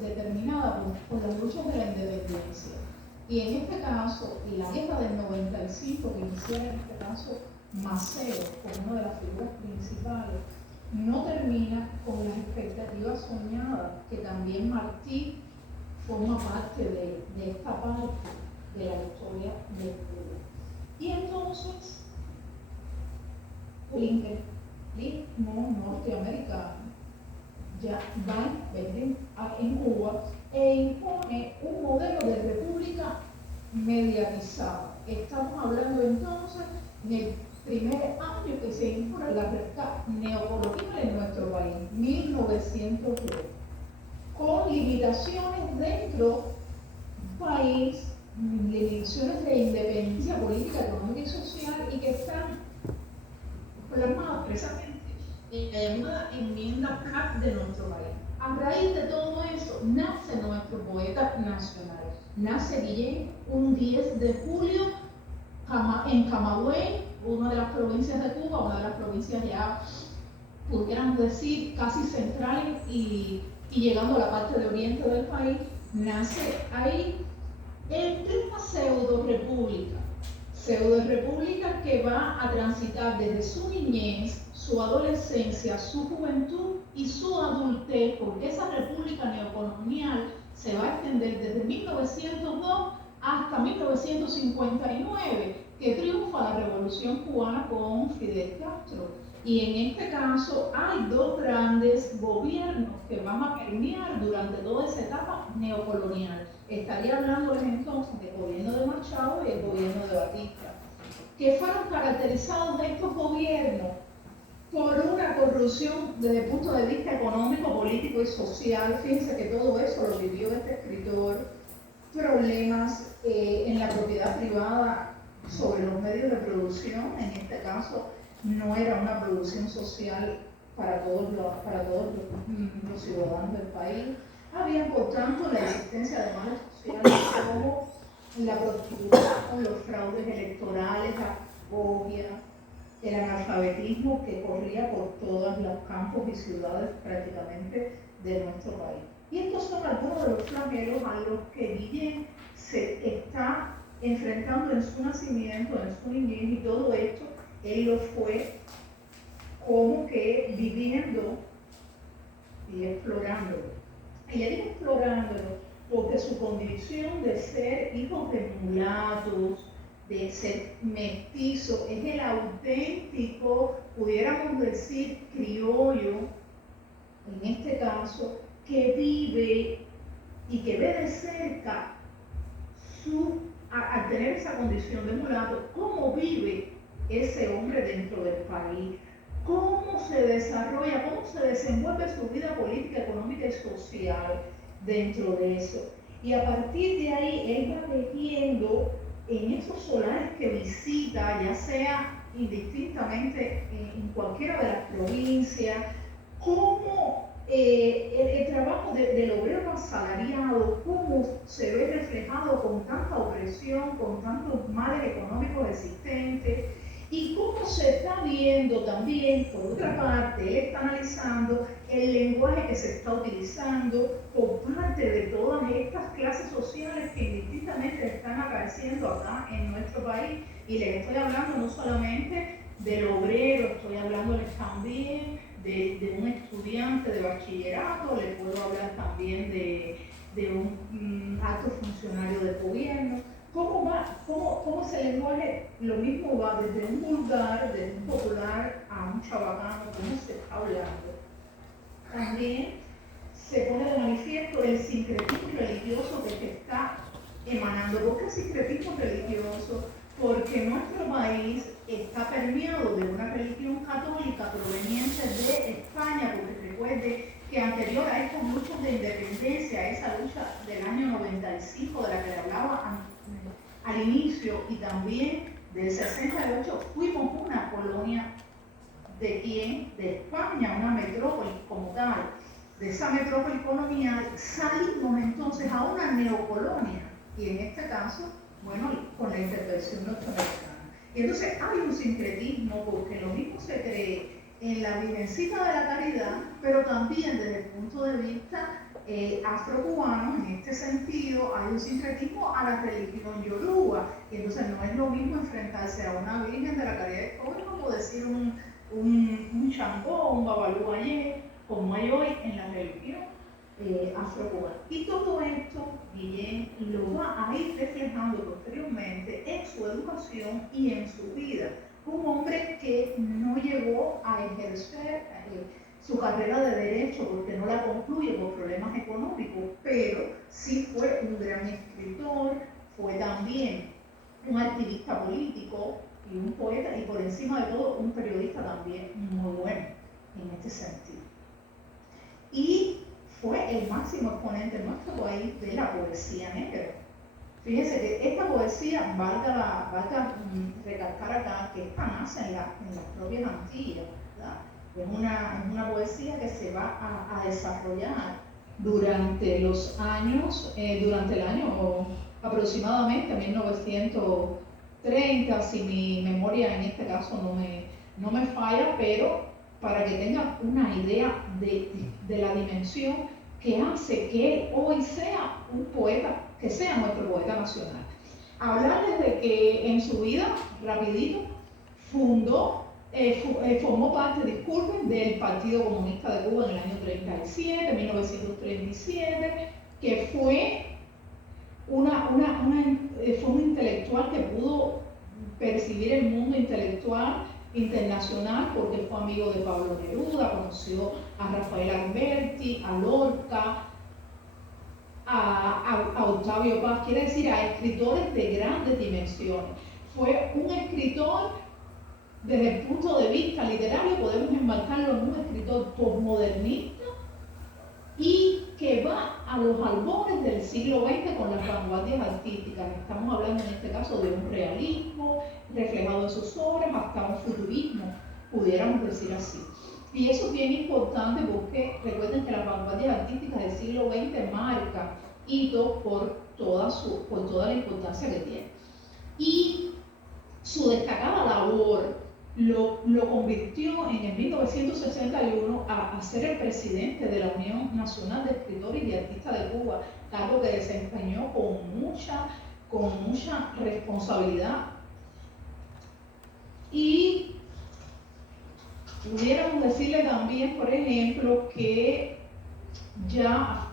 determinada por las luchas de la independencia. Y en este caso, la guerra del 95, que iniciara en este caso Maceo como una de las figuras principales, no termina con las expectativas soñadas, que también Martí forma parte de esta parte de la historia de Cuba. Y entonces, el imperialismo norteamericano ya va en Cuba e impone un modelo de república mediatizada. Estamos hablando entonces del primer año que se impone la república neocolonial en nuestro país, 1910, con limitaciones dentro del país, limitaciones de independencia política, económica y social, y que están plasmadas precisamente en la llamada enmienda CAP de nuestro país. A raíz de todo eso nace nuestro poeta nacional. Nace Guillén un 10 de julio en Camagüey, una de las provincias de Cuba, una de las provincias ya, pudiéramos decir, casi centrales y llegando a la parte de oriente del país. Nace ahí entre una pseudo-república que va a transitar desde su niñez, su adolescencia, su juventud y su adultez, porque esa república neocolonial se va a extender desde 1902 hasta 1959, que triunfa la Revolución Cubana con Fidel Castro. Y en este caso hay dos grandes gobiernos que van a permear durante toda esa etapa neocolonial. Estaría hablándoles entonces del gobierno de Machado y el gobierno de Batista, que fueron caracterizados estos gobiernos por una corrupción desde el punto de vista económico, político y social. Fíjense que todo eso lo vivió este escritor. Problemas en la propiedad privada sobre los medios de producción. En este caso no era una producción social para todos los ciudadanos del país. Había, por tanto, la existencia de males sociales como la prostitución, los fraudes electorales, la fobia, el analfabetismo que corría por todos los campos y ciudades prácticamente de nuestro país. Y estos son algunos de los flagelos a los que Guillén se está enfrentando en su nacimiento, en su niñez, y todo esto él lo fue como que viviendo y explorándolo. Y él explorándolo porque su condición de ser hijos de mulatos, de ser mestizo, es el auténtico, pudiéramos decir, criollo, en este caso, que vive y que ve de cerca al tener esa condición de mulato, cómo vive ese hombre dentro del país, cómo se desarrolla, cómo se desenvuelve su vida política, económica y social dentro de eso. Y a partir de ahí, él va tejiendo en esos solares que visita, ya sea indistintamente en cualquiera de las provincias, cómo el trabajo del obrero asalariado, cómo se ve reflejado con tanta opresión, con tantos males económicos existentes, y cómo se está viendo también, por otra parte, él está analizando el lenguaje que se está utilizando por parte de todas estas clases sociales que indistintamente están apareciendo acá en nuestro país. Y les estoy hablando no solamente del obrero, estoy hablándoles también de un estudiante de bachillerato, les puedo hablar también de un alto funcionario del gobierno. ¿Cómo ese lenguaje, lo mismo va desde un vulgar, desde un popular a un chabacano, cómo se está hablando? También se pone de manifiesto el sincretismo religioso que se está emanando. ¿Por qué sincretismo religioso? Porque nuestro país está permeado de una religión católica proveniente de España, porque recuerde que anterior a estas luchas de independencia, a esa lucha del año 95 de la que le hablaba al inicio, y también del 68, fuimos una colonia de quién? De España, una metrópoli como tal. De esa metrópoli colonial salimos entonces a una neocolonia, y en este caso, bueno, con la intervención norteamericana. Y entonces hay un sincretismo, porque lo mismo se cree en la Virgencita de la Caridad, pero también desde el punto de vista afrocubanos. En este sentido hay un sincretismo a la religión yoruba, y entonces no es lo mismo enfrentarse a una virgen de la caridad de pobres como decir un Changó, un Babalú Ayé, como hay hoy en la religión afrocubana. Y todo esto Guillén lo va a ir reflejando posteriormente en su educación y en su vida. Un hombre que no llegó a ejercer su carrera de derecho porque no la concluye por problemas económicos, pero sí fue un gran escritor, fue también un activista político y un poeta, y por encima de todo un periodista también muy bueno en este sentido. Y fue el máximo exponente en nuestro país de la poesía negra. Fíjese que esta poesía, valga recalcar acá, que esta nace en las propias Antillas, ¿verdad? Es una poesía que se va a desarrollar durante los años, durante el año aproximadamente 1930, si mi memoria en este caso no me falla, pero para que tengan una idea de la dimensión que hace que él hoy sea un poeta, que sea nuestro poeta nacional. Hablarles de que en su vida, rapidito, formó parte, disculpen, del Partido Comunista de Cuba en el año 1937, que fue fue un intelectual que pudo percibir el mundo intelectual internacional porque fue amigo de Pablo Neruda, conoció a Rafael Alberti, a Lorca, a Octavio Paz, quiere decir a escritores de grandes dimensiones. Fue un escritor, desde el punto de vista literario, podemos enmarcarlo en un escritor postmodernista y que va a los albores del siglo XX con las vanguardias artísticas. Estamos hablando en este caso de un realismo reflejado en sus obras, hasta un futurismo, pudiéramos decir así. Y eso es bien importante porque recuerden que las vanguardias artísticas del siglo XX marcan hitos por toda la importancia que tiene. Y su destacada labor lo convirtió en el 1961 a ser el presidente de la Unión Nacional de Escritores y Artistas de Cuba, cargo que desempeñó con mucha responsabilidad. Y pudiéramos decirle también, por ejemplo, que ya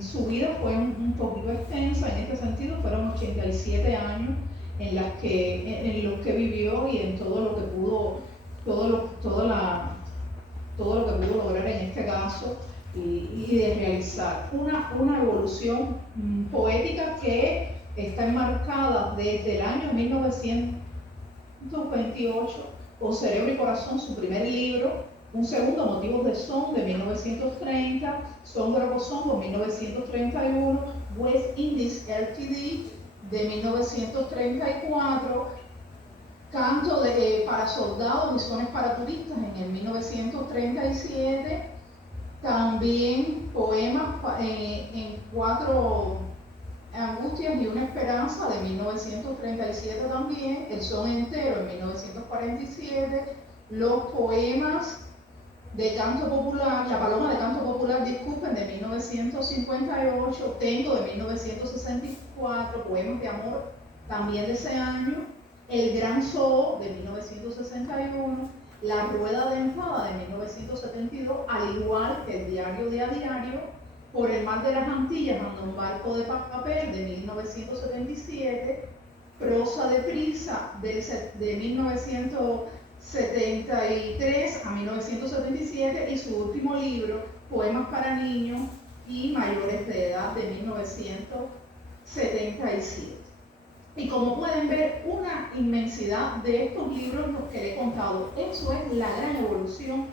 su vida fue un poquito extensa, en este sentido fueron 87 años en los que vivió y en todo lo que pudo, todo lo que pudo lograr en este caso y de realizar una evolución poética que está enmarcada desde el año 1928 con Cerebro y Corazón, su primer libro, un segundo, Motivos de Son, de 1930, Son Grupo Son, de 1931, West Indies Ltd, de 1934, Canto para soldados, Misiones para turistas, en el 1937, también poemas en 4 Angustias y una Esperanza, de 1937 también, El Son Entero, en 1947, los poemas de canto popular, La Paloma de Canto Popular, disculpen, de 1958, Tengo, de 1964, Poemas de Amor, también de ese año, El Gran Zoo, de 1961, La Rueda Dentada, de 1972, al igual que El Diario de a Diario, Por el Mar de las Antillas, anda un barco de papel, de 1977, Prosa de Prisa, de 1973 a 1977, y su último libro, Poemas para Niños y Mayores de Edad, de 1977. Y como pueden ver, una inmensidad de estos libros los que les he contado. Eso es la gran evolución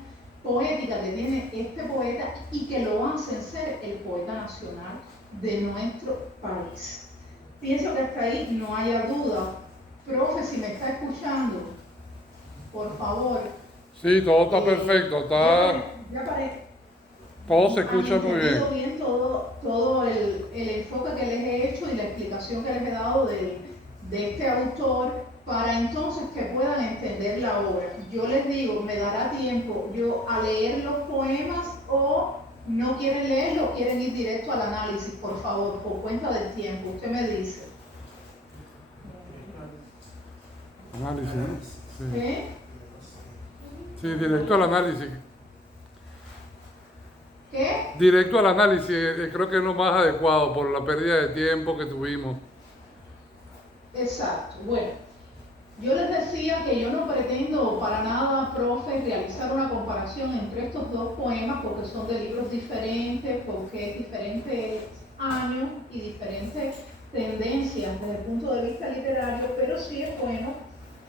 poética que tiene este poeta y que lo hace ser el poeta nacional de nuestro país. Pienso que hasta ahí no haya duda. Profe, si me está escuchando, por favor. Sí, todo está perfecto, todo se escucha muy bien todo el enfoque que les he hecho y la explicación que les he dado de este autor, para entonces que puedan entender la obra. Yo les digo, me dará tiempo yo a leer los poemas o ¿No quieren leerlo o quieren ir directo al análisis, por favor, por cuenta del tiempo? Usted me dice. Análisis, ¿no? Sí. ¿Eh? Sí, directo al análisis. ¿Qué? Directo al análisis, creo que es lo más adecuado por la pérdida de tiempo que tuvimos. Exacto. Bueno, yo les decía que yo no pretendo para nada, profe, realizar una comparación entre estos dos poemas porque son de libros diferentes, porque es diferentes años y diferentes tendencias desde el punto de vista literario, pero sí es bueno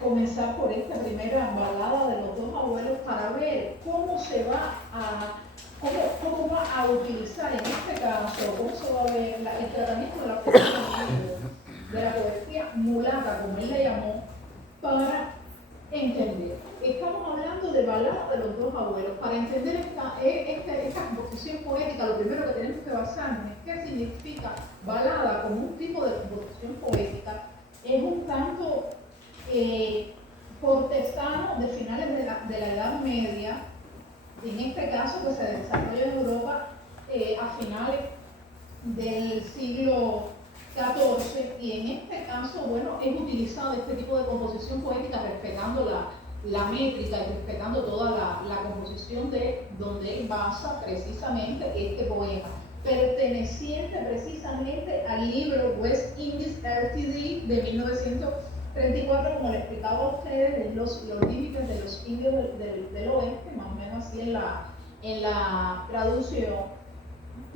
comenzar por esta primera balada de los dos abuelos para ver cómo se va a, cómo va a utilizar en este caso, cómo se va a ver el tratamiento de la poesía mulata, como él le llamó, para entender. Estamos hablando de balada de los dos abuelos. Para entender esta composición poética, lo primero que tenemos que basarnos es qué significa balada como un tipo de composición poética. Es un canto cortesano de finales de la Edad Media, en este caso que se desarrolla en Europa a finales del siglo XIV, y en este caso, bueno, es utilizado este tipo de composición poética respetando la métrica y respetando toda la composición de donde él basa precisamente este poema, perteneciente precisamente al libro West Indies RTD de 1934, como le explicaba a ustedes, los límites de los indios del oeste, más o menos así en la traducción.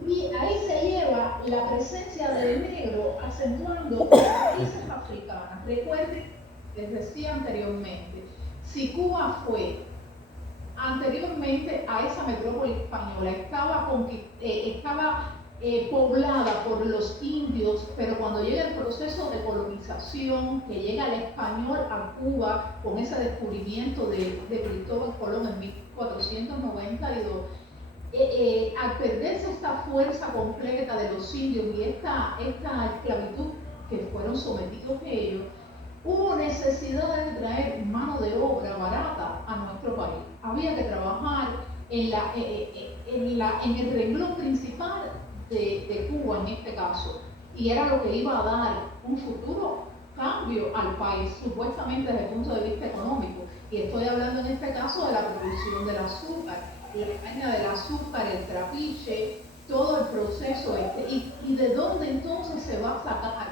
Y ahí se lleva la presencia del negro acentuando las raíces africanas. Recuerden, les decía anteriormente, si Cuba fue anteriormente a esa metrópoli española, estaba poblada por los indios, pero cuando llega el proceso de colonización, que llega el español a Cuba con ese descubrimiento de Cristóbal Colón en 1492, al perderse esta fuerza completa de los indios y esta esclavitud que fueron sometidos ellos, hubo necesidad de traer mano de obra barata a nuestro país. Había que trabajar en el renglón principal de Cuba en este caso, y era lo que iba a dar un futuro cambio al país, supuestamente desde el punto de vista económico. Y estoy hablando en este caso de la producción del azúcar, la caña del azúcar, el trapiche, todo el proceso y de dónde entonces se va a sacar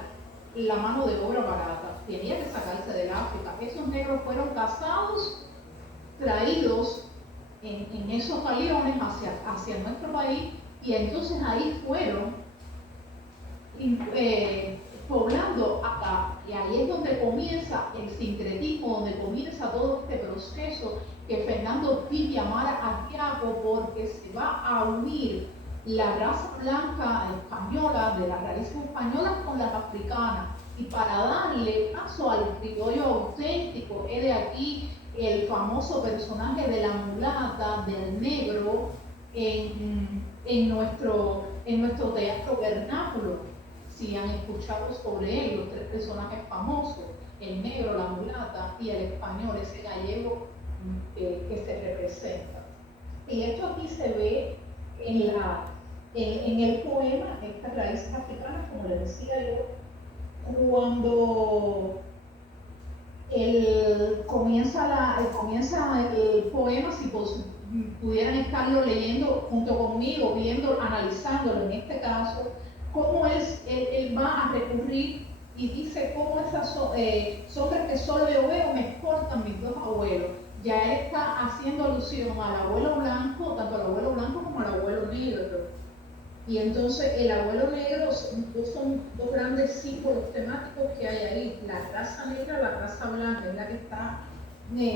la mano de obra barata. Tenía que sacarse del África. Esos negros fueron cazados, traídos en esos galeones hacia nuestro país, y entonces ahí fueron poblando acá, y ahí es donde comienza el sincretismo, donde comienza todo este proceso que Fernando Pi llamara arqueaco, porque se va a unir la raza blanca española, de las raíces españolas, con las africanas, y para darle paso al criollo auténtico, he de aquí el famoso personaje de la mulata, del negro, en nuestro teatro vernáculo. Si han escuchado sobre él, los tres personajes famosos, el negro, la mulata y el español, ese gallego que se representa. Y esto aquí se ve en el poema, estas raíces africanas, como les decía yo, cuando comienza el poema, si pudieran estarlo leyendo junto conmigo, viendo, analizándolo en este caso, cómo él va a recurrir y dice cómo esas sombras que solo yo veo me exportan mis dos abuelos. Ya él está haciendo alusión al abuelo blanco, tanto al abuelo blanco como al abuelo negro. Y entonces el abuelo negro son dos grandes símbolos temáticos que hay ahí, la raza negra, la raza blanca, es la que está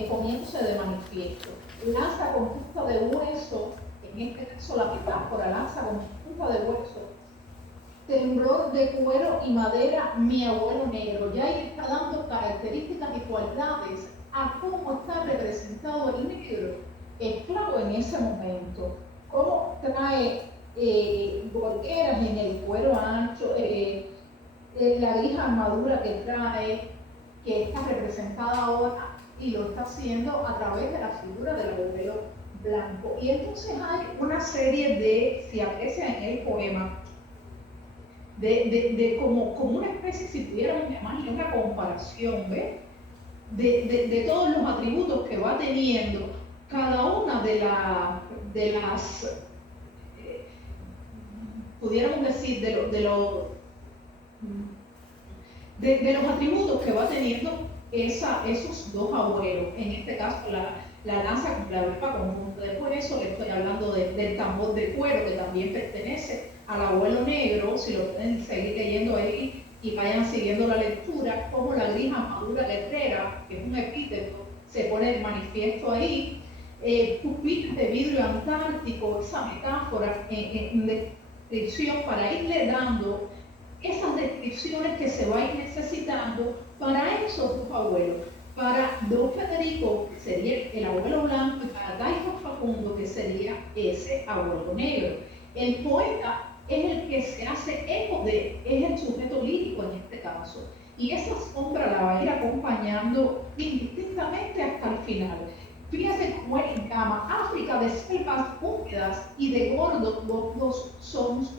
poniéndose de manifiesto. Lanza con punta de hueso, en este caso la metáfora, lanza con punta de hueso, temblor de cuero y madera, mi abuelo negro. Ya ahí está dando características y cualidades a cómo está representado el negro, esclavo en ese momento, cómo trae gorgueras en el cuero ancho, la grija armadura que trae, que está representada ahora, y lo está haciendo a través de la figura del abuelo blanco. Y entonces hay una serie de, si aprecian en el poema, de como una especie, si pudiéramos llamarle una comparación, ¿ves? De todos los atributos que va teniendo cada una de las pudiéramos decir, de los atributos que va teniendo esos dos abuelos. En este caso, la danza con la avispa conjunta. Después de eso, le estoy hablando del tambor de cuero, que también pertenece al abuelo negro. Si lo pueden seguir leyendo ahí y vayan siguiendo la lectura, como la grija madura letrera, que es un epíteto, se pone de manifiesto ahí. Pupilas de vidrio antártico, esa metáfora en descripción para irle dando esas descripciones que se va a ir necesitando para esos dos abuelos. Para don Federico, que sería el abuelo blanco, y para Gaijo Facundo, que sería ese abuelo negro. El poeta es el que se hace eco es el sujeto lírico en este caso. Y esa sombra la va a ir acompañando indistintamente hasta el final. Fíjate cómo él llama África de selvas húmedas y de gordos somos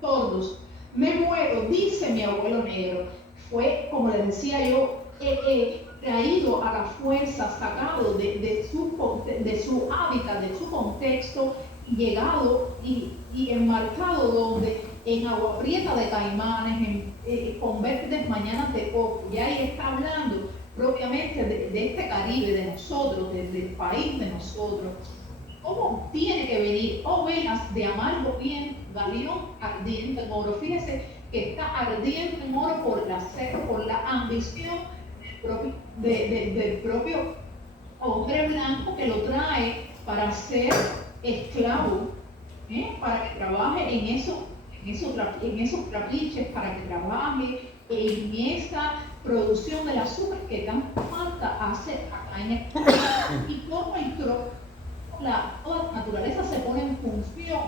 tordos. Me muero, dice mi abuelo negro. Fue, como le decía yo, traído a la fuerza, sacado de su hábitat, de su contexto, llegado y enmarcado donde en Agua Prieta de Caimanes, con verdes mañanas de Coco, y ahí está hablando propiamente de este Caribe, de nosotros, del país de nosotros. ¿Cómo tiene que venir? Oh, velas de amargo bien, galeón ardiente en oro. Fíjese que está ardiente en oro por la ambición del propio hombre blanco que lo trae para ser esclavo, para que trabaje en esos trapiches, para que trabaje en esa producción del azúcar que tanta falta hace acá en el país. Y cómo toda la naturaleza se pone en función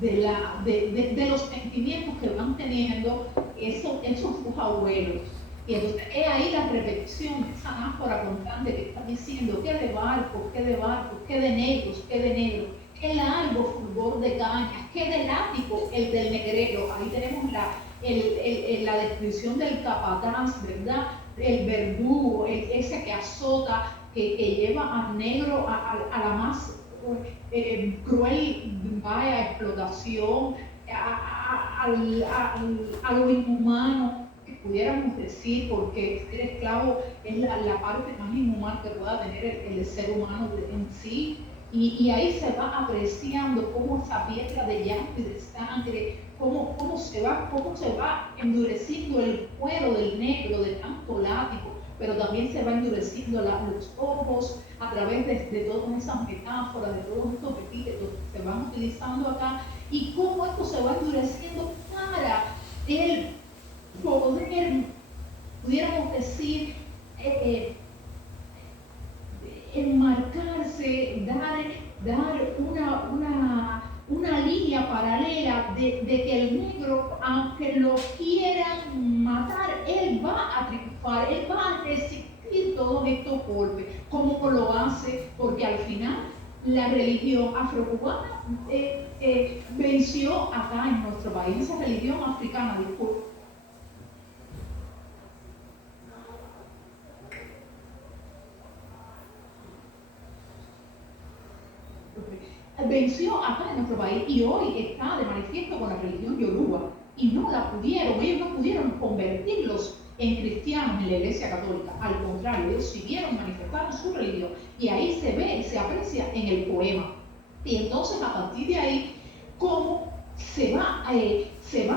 de los sentimientos que van teniendo esos dos abuelos. Y entonces es ahí la repetición de esa áfora constante que está diciendo que de barcos, que de negros, que largo fulgor de cañas, que del ático, el del negrero. Ahí tenemos la descripción del capataz, ¿verdad? El verdugo, ese que azota, que lleva al negro a la más cruel explotación, a lo inhumano, que pudiéramos decir, porque ser esclavo es la parte más inhumana que pueda tener el ser humano en sí. Y ahí se va apreciando cómo esa piedra de llanto y de sangre, cómo se va endureciendo el cuero del negro de tanto látigo, pero también se va endureciendo los ojos a través de todas esas metáforas, de todos estos epítetos que se van utilizando acá, y cómo esto se va endureciendo para el poder, pudiéramos decir, enmarcarse, dar una línea paralela de que el negro, aunque lo quieran matar, él va a triunfar, él va a resistir todos estos golpes. ¿Cómo lo hace? Porque al final la religión afrocubana venció acá en nuestro país, esa religión africana, disculpe. Venció acá en nuestro país y hoy está de manifiesto con la religión yoruba y no la pudieron, ellos no pudieron convertirlos en cristianos en la Iglesia Católica. Al contrario, ellos siguieron manifestando su religión y ahí se ve y se aprecia en el poema. Y entonces a partir de ahí, cómo se va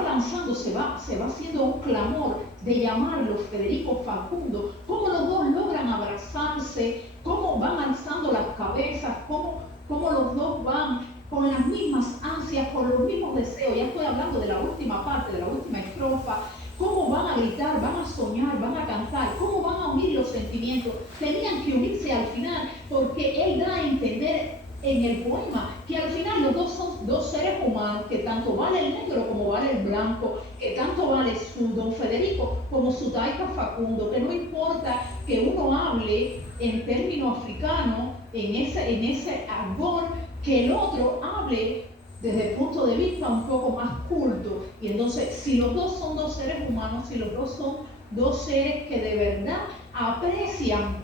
lanzando, se va haciendo un clamor de llamarlo Federico Facundo, cómo los dos logran abrazarse, cómo van alzando las cabezas, cómo los dos van con las mismas ansias, con los mismos deseos. Ya estoy hablando de la última parte, de la última estrofa. Cómo van a gritar, van a soñar, van a cantar, cómo van a unir los sentimientos. Tenían que unirse al final, porque él da a entender en el poema que al final los dos son dos seres humanos, que tanto vale el negro como vale el blanco, que tanto vale su don Federico como su taita Facundo, que no importa que uno hable en términos africanos, en ese argot, que el otro hable desde el punto de vista un poco más culto. Y entonces, si los dos son dos seres humanos, si los dos son dos seres que de verdad aprecian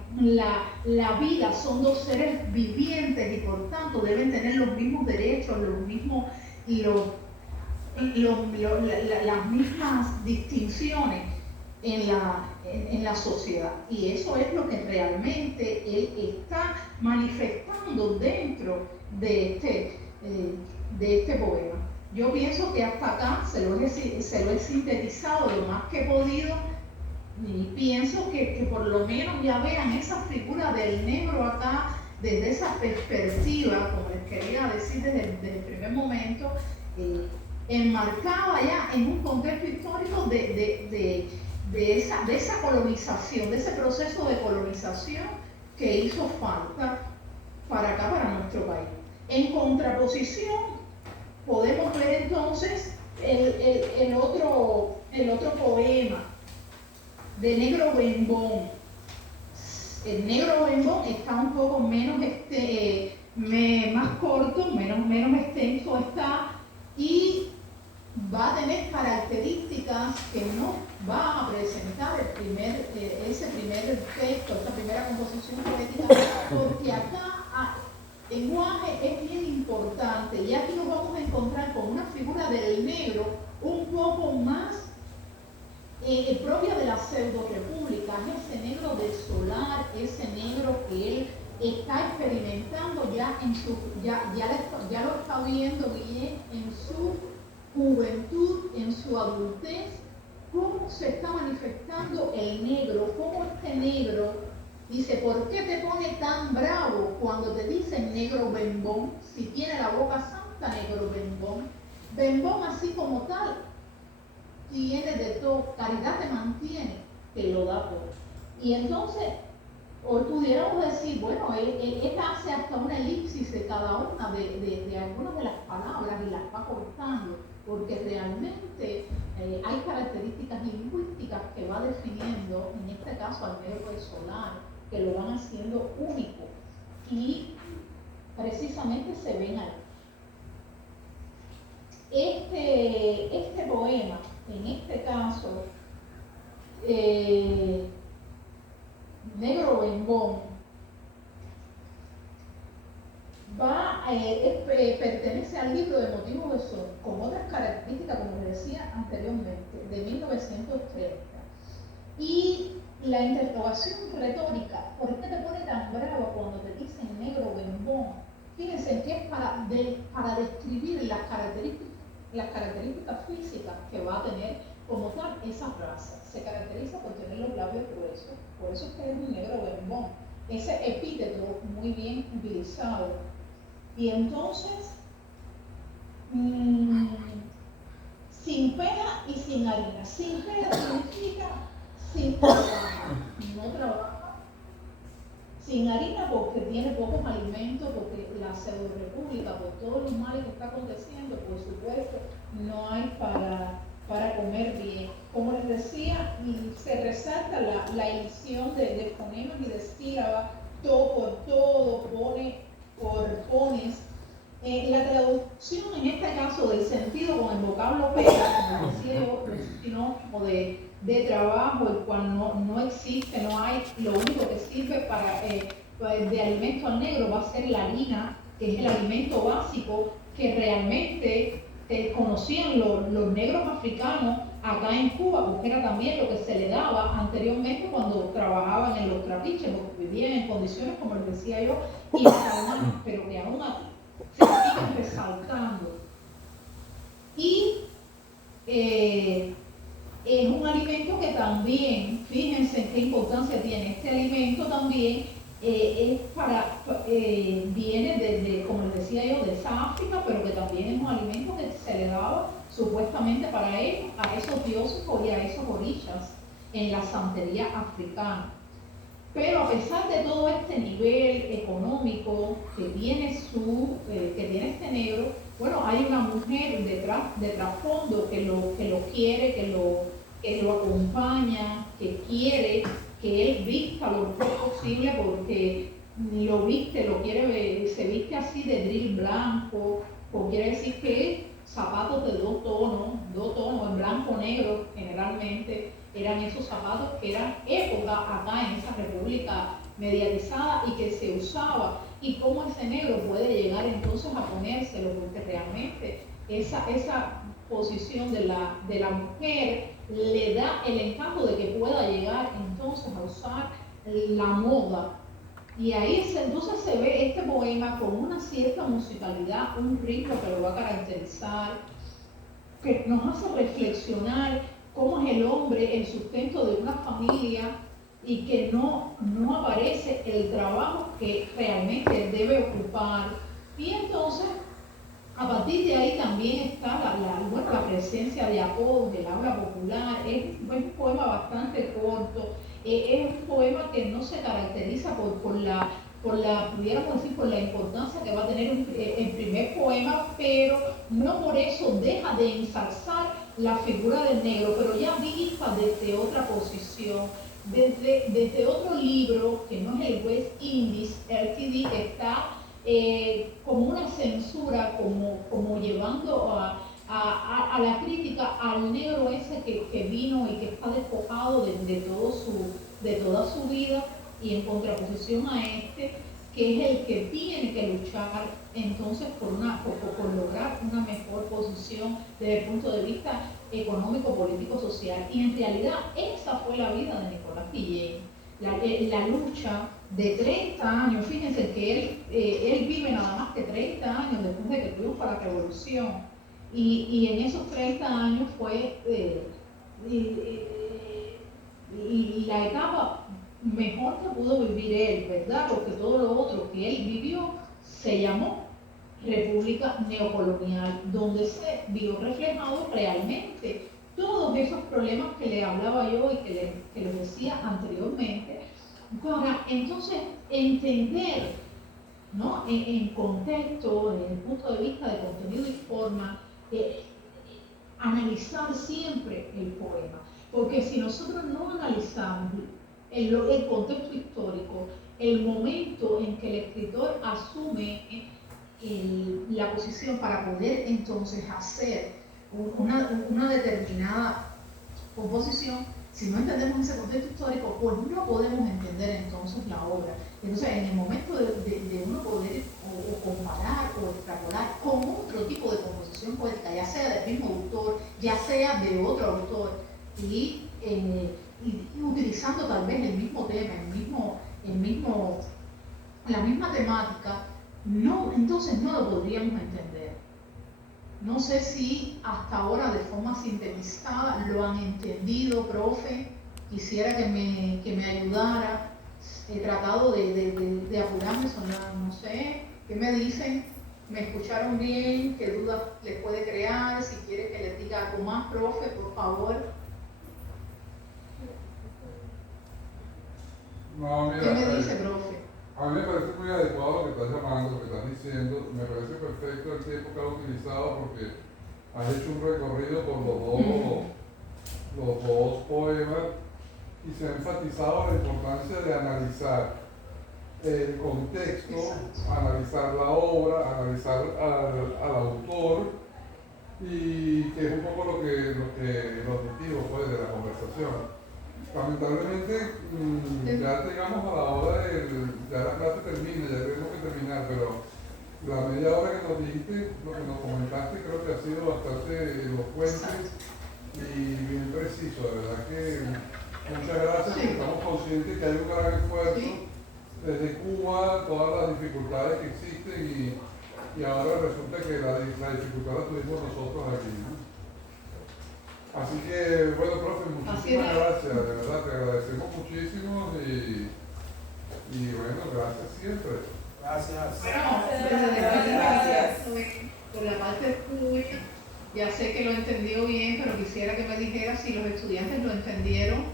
la vida, son dos seres vivientes y por tanto deben tener los mismos derechos, las mismas distinciones en la sociedad. Y eso es lo que realmente él está manifestando dentro de este poema. Yo pienso que hasta acá se lo he sintetizado lo más que he podido, y pienso que por lo menos ya vean esa figura del negro acá desde esa perspectiva, como les quería decir desde el primer momento, enmarcada ya en un contexto histórico de esa colonización, de ese proceso de colonización que hizo falta para acá, para nuestro país. En contraposición, podemos ver entonces el otro poema de Negro Bembón. El Negro Bembón está un poco menos más corto, menos extenso está, y va a tener características que no va a presentar ese primer texto, esta primera composición poética, porque acá el lenguaje es bien importante, y aquí nos vamos a encontrar con una figura del negro un poco más propia de la pseudo-república, ese negro del solar, ese negro que él está experimentando ya lo está viendo bien en su juventud, en su adultez, cómo se está manifestando el negro, cómo este negro dice: ¿por qué te pone tan bravo cuando te dicen negro bembón? Si tiene la boca santa, negro bembón. Bembón así como tal tiene de todo, caridad te mantiene, te lo da todo. Y entonces, hoy pudiéramos decir, bueno, él hace hasta una elipsis de cada una de algunas de las palabras y las va cortando, porque realmente hay características lingüísticas que va definiendo, en este caso al negro del solar, que lo van haciendo único, y precisamente se ven ahí. Este poema, en este caso, Negro Bembón, pertenece al libro de Motivos de Son, con otras características, como les decía anteriormente, de 1930. Y la interrogación retórica: ¿por qué te pone tan bravo cuando te dicen negro bembón? Fíjense que es para describir las características físicas que va a tener como tal esa raza. Se caracteriza por tener los labios gruesos, por eso es que es un negro bembón. Ese epíteto muy bien utilizado. Y entonces, sin pena y sin harina. Sin pena significa sin trabajo, no trabaja. Sin harina porque tiene pocos alimentos, porque la pseudo-república, por todos los males que está aconteciendo, por supuesto, no hay para comer bien. Como les decía, se resalta la edición de fonemas y de sílabas, todo por todo, pone por pones. La traducción en este caso del sentido con el vocablo pega, como decía yo, es sinónimo de trabajo, el cual no existe, no hay. Lo único que sirve de alimento al negro va a ser la harina, que es el alimento básico que realmente conocían los negros africanos acá en Cuba, porque era también lo que se le daba anteriormente cuando trabajaban en los trapiches, porque vivían en condiciones, como les decía yo, infrahumanas, pero que aún así se siguen resaltando. Y es un alimento que también, fíjense qué importancia tiene, este alimento también viene de, como les decía yo, de esa África, pero que también es un alimento que se le daba supuestamente para ellos, a esos dioses y a esos orishas en la santería africana. Pero a pesar de todo este nivel económico que tiene este negro, bueno, hay una mujer detrás, de trasfondo que lo quiere, que lo acompaña, que quiere que él vista lo mejor posible porque lo viste, lo quiere ver, se viste así de drill blanco, o quiere decir que zapatos de dos tonos, en blanco negro generalmente, eran esos zapatos que eran época acá en esa república mediatizada y que se usaba, y cómo ese negro puede llegar entonces a ponérselo, porque realmente esa posición de la mujer le da el encanto de que pueda llegar entonces a usar la moda. Y ahí entonces se ve este poema con una cierta musicalidad, un ritmo que lo va a caracterizar, que nos hace reflexionar cómo es el hombre el sustento de una familia y que no aparece el trabajo que realmente debe ocupar. Y entonces, a partir de ahí también está la presencia de apodos del habla popular. Es un poema bastante corto, es un poema que no se caracteriza pudiéramos decir, por la importancia que va a tener el primer poema, pero no por eso deja de ensalzar la figura del negro, pero ya vista desde otra posición, desde otro libro, que no es el West Indies LTD, que está como una censura, como llevando a la crítica al negro ese que vino y que está despojado de toda su vida, y en contraposición a este, que es el que tiene que luchar entonces por lograr una mejor posición desde el punto de vista económico, político, social. Y en realidad esa fue la vida de Nicolás Guillén. La lucha de 30 años, fíjense que él vive nada más que 30 años después de que triunfa la revolución, y en esos 30 años fue y la etapa mejor que pudo vivir él, ¿verdad? Porque todo lo otro que él vivió se llamó República Neocolonial, donde se vio reflejado realmente todos esos problemas que le hablaba yo y que les decía anteriormente, para entonces entender, ¿no? En contexto, desde el punto de vista de contenido y forma, analizar siempre el poema. Porque si nosotros no analizamos el contexto histórico, el momento en que el escritor asume la posición para poder entonces hacer una determinada composición, si no entendemos ese contexto histórico, pues no podemos entender entonces la obra. Entonces, en el momento de uno poder o comparar o extrapolar con otro tipo de composición poética, ya sea del mismo autor, ya sea de otro autor, y utilizando tal vez el mismo tema, la misma temática, entonces no lo podríamos entender. No sé si hasta ahora de forma sintetizada lo han entendido, profe. Quisiera que me ayudara. He tratado de apurarme, no sé. ¿Qué me dicen? ¿Me escucharon bien? ¿Qué dudas les puede crear? Si quiere que les diga algo más, profe, por favor. No, mira, ¿Qué me dice, profe? A mí me parece muy adecuado lo que estás llamando, lo que estás diciendo. Me parece perfecto el tiempo que has utilizado porque has hecho un recorrido por los dos poemas y se ha enfatizado la importancia de analizar el contexto, analizar la obra, analizar al autor, y que es un poco el objetivo pues, de la conversación. Lamentablemente ya llegamos a la hora ya la clase termina, ya tenemos que terminar, pero la media hora que nos dijiste, lo que nos comentaste, creo que ha sido bastante elocuente y bien preciso. De verdad que muchas gracias, porque estamos conscientes que hay un gran esfuerzo desde Cuba, todas las dificultades que existen, y ahora resulta que la dificultad la tuvimos nosotros aquí, ¿no? Así que, bueno, profe, muchísimas gracias, de verdad, te agradecemos muchísimo y bueno, gracias siempre. Gracias. Bueno, gracias. Por la parte tuya, ya sé que lo entendió bien, pero quisiera que me dijera si los estudiantes lo entendieron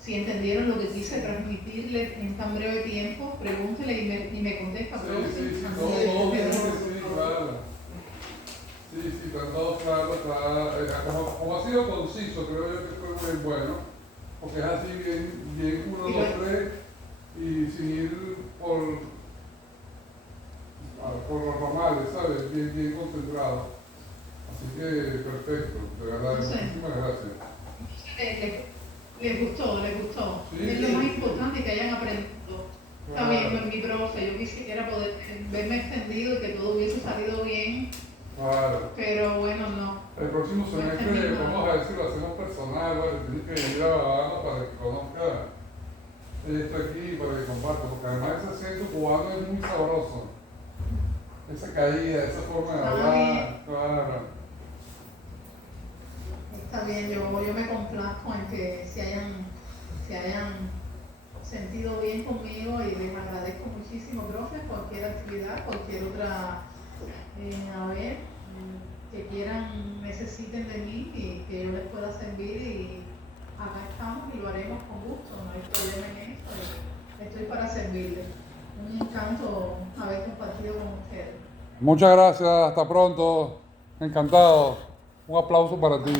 Si entendieron lo que quise transmitirles en tan breve tiempo, pregúntele y me contesta. Sí, Pero sí, todo dicen que sí, claro. Sí, está todo claro, como ha sido conciso, creo yo que fue muy bueno, porque es así bien 1, 2, 3, y sin ir por los ramales, ¿sabes? Bien concentrado. Así que perfecto, de verdad, muchísimas gracias. Les gustó. Sí, Es sí. lo más importante que hayan aprendido. Está bien, Claro. mi profe, yo quisiera poder verme extendido y que todo hubiese salido bien, Claro. pero bueno, no. El próximo No semestre, entendí nada. vamos a ver si lo hacemos personal, ¿vale? Tienes que venir a La Habana para que conozca esto aquí, para que comparta, porque además ese acento cubano es muy sabroso. Esa caída, esa forma de hablar, claro. Está bien, yo me complazco en que se hayan sentido bien conmigo y les agradezco muchísimo, profe, cualquier actividad, cualquier otra, que quieran, necesiten de mí y que yo les pueda servir, y acá estamos y lo haremos con gusto, no hay problema en eso, estoy para servirles. Un encanto haber compartido con ustedes. Muchas gracias, hasta pronto. Encantado. Un aplauso para ti.